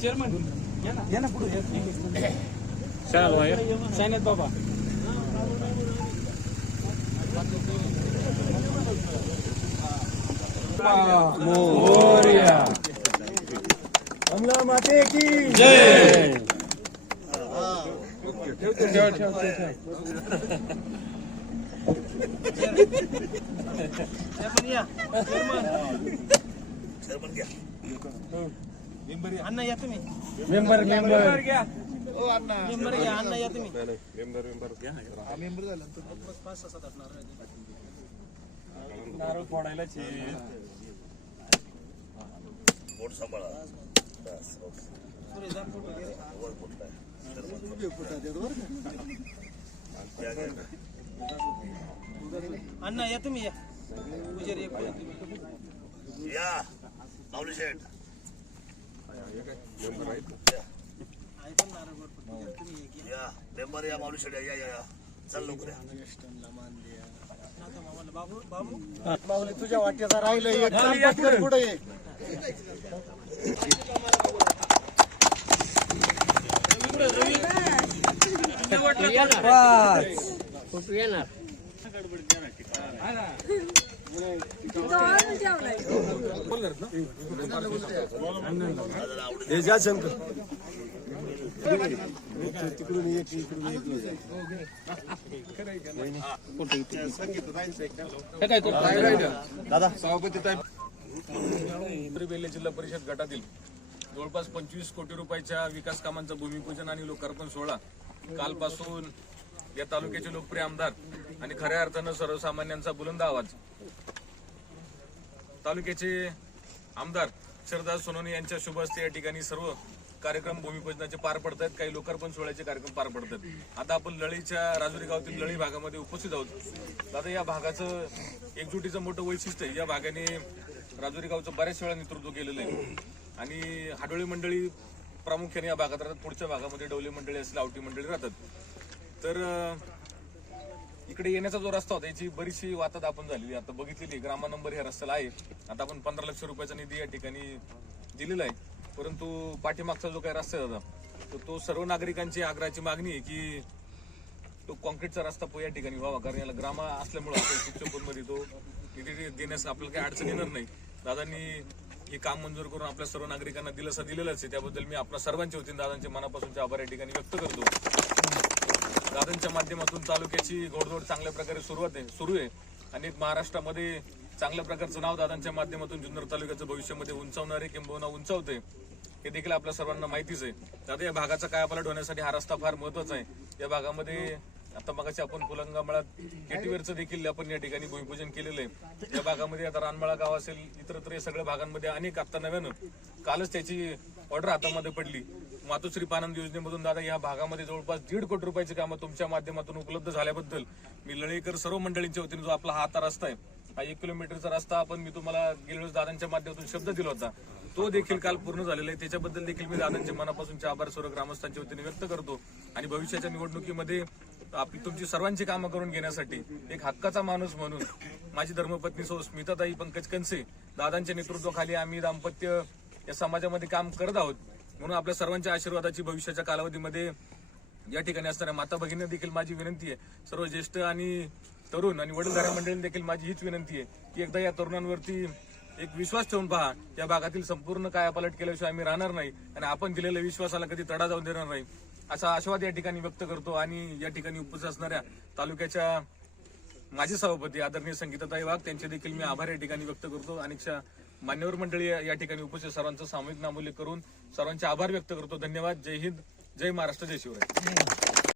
Chairman या ना पुढे सायनाथ बाबा मोरया कमला माते की जय. अण्णा या तुम्ही मेंबर घ्या मेंबर घ्या अण्णा या तुम्ही मेंबर झाला पाच सहा सात असणार नारळ फोडायला बोट सांभाळा सुरेश जा फोटो घे. अण्णा या तुम्ही या पुजारी एक या तुम्ही. या माऊली शेठ आहे पण नारळ वर पुजारी तुम्ही एक या. या मेंबर या माऊली शेठ या या या चल लवकर या. आता मामाला बाबू बाबू माऊली तुझ्या वाट्याचा राहिलं पुढे ये. शंकर तिकडून एक इकडून दादा सभापती बेल्ले जिल्हा परिषद गटातील जवळपास 25 कोटी रुपयाच्या विकास कामांचं भूमिपूजन आणि लोकार्पण सोहळा कालपासून या तालुक्याचे लोकप्रिय आमदार आणि खऱ्या अर्थानं सर्वसामान्यांचा बुलंद आवाज तालुक्याचे आमदार शरदास सोनवणे यांच्या शुभ हस्ते या ठिकाणी सर्व कार्यक्रम भूमिपूजनाचे पार पडत आहेत. काही लोकार्पण सोहळ्याचे कार्यक्रम पार पडतात. आता आपण लळीच्या राजुरी गावातील लळी भागामध्ये उपस्थित आहोत. दादा या भागाचं एकजुटीचं मोठं वैशिष्ट्य आहे. या भागाने राजुरी गावचं बऱ्याच वेळा नेतृत्व केलेलं आहे आणि हाडोळी मंडळी प्रामुख्याने या भागात राहतात. पुढच्या भागामध्ये डवली मंडळी असतील आवटी मंडळी राहतात. तर इकडे येण्याचा जो रस्ता होता याची बरीचशी वाताहत आपण झालेली आता बघितलेली. ग्रामा नंबर ह्या रस्त्याला आहे. आता आपण 15 लाख रुपयाचा निधी या ठिकाणी दिलेला आहे. परंतु पाठीमागचा जो काही रस्ता होता तर तो सर्व नागरिकांची आग्रहाची मागणी आहे की तो कॉन्क्रीटचा रस्ता या ठिकाणी व्हावा. कारण याला ग्रामा असल्यामुळे मध्ये तो निधी देण्यास आपल्याला काही अडचण येणार नाही. दादांनी हे काम मंजूर करून आपल्या सर्व नागरिकांना दिलासा दिलेलाच आहे. त्याबद्दल मी आपल्या सर्वांच्या वतीने दादांचे मनापासूनचे आभार या ठिकाणी व्यक्त करतो. दादांच्या माध्यमातून तालुक्याची घोडदौड चांगल्या प्रकारे सुरू आहे आणि महाराष्ट्रामध्ये चांगल्या प्रकारचं नाव दादांच्या माध्यमातून जुन्नर तालुक्याचं भविष्यामध्ये उंचावणार आहे किंबहुना उंचावते हे देखील आपल्या सर्वांना माहितीच आहे. दादा या भागाचा कायापालट होण्यासाठी हा रस्ता फार महत्वाचा आहे. या भागामध्ये आता मगाशी आपण फुलंगामळात केटीवेरचं देखील आपण या ठिकाणी भूमिपूजन केलेलं आहे. या भागामध्ये आता रानमाळा गाव असेल इतरत्र या सगळ्या भागांमध्ये अनेक आता नव्यानं कालच त्याची ऑर्डर हातामध्ये पडली. मातोश्री पानंद योजनेमधून दादा या भागामध्ये जवळपास 1.5 कोटी रुपयाची कामं तुमच्या माध्यमातून उपलब्ध झाल्याबद्दल मी लळेकर सर्व मंडळींच्या वतीने जो आपला हा आता रस्ता आहे हा 1 किलोमीटरचा रस्ता आपण मी तुम्हाला गेल्या वेळेस दादांच्या माध्यमातून शब्द दिला होता तो देखील काल पूर्ण झालेला आहे. त्याच्याबद्दल देखील मी दादांचे मनापासूनचे आभार सर्व ग्रामस्थांच्या वतीने व्यक्त करतो. आणि भविष्याच्या निवडणुकीमध्ये आपली तुमची सर्वांची कामं करून घेण्यासाठी एक हक्काचा माणूस म्हणून माझी धर्मपत्नी सौ स्मिताताई पंकज कनसे दादांच्या नेतृत्वाखाली आम्ही दाम्पत्य या समाजामध्ये काम करत आहोत. म्हणून आपल्या सर्वांच्या आशीर्वादाची भविष्याच्या कालावधीमध्ये या ठिकाणी असणाऱ्या माता भगिनींना देखील माझी विनंती आहे. सर्व ज्येष्ठ आणि तरुण आणि वडीलधाऱ्या मंडळींना देखील माझी हीच विनंती आहे की एकदा या तरुणांवरती एक विश्वास ठेवून पहा. या भागातील संपूर्ण कायापालट केल्याशिवाय आम्ही राहणार नाही आणि आपण दिलेल्या विश्वासाला कधी तडा जाऊन देणार नाही असा आशावाद या ठिकाणी व्यक्त करतो. आणि या ठिकाणी उपस्थित असणाऱ्या तालुक्याच्या माजी सभापती आदरणीय संगीताताई वाघ त्यांचे देखील मी आभार या ठिकाणी व्यक्त करतो. अनेकशा मान्यवर मंडळी या ठिकाणी उपस्थित सर्वांचं सामूहिक नामोल्लेख करून सर्वांचे आभार व्यक्त करतो. धन्यवाद. जय हिंद, जय महाराष्ट्र, जय शिवराय.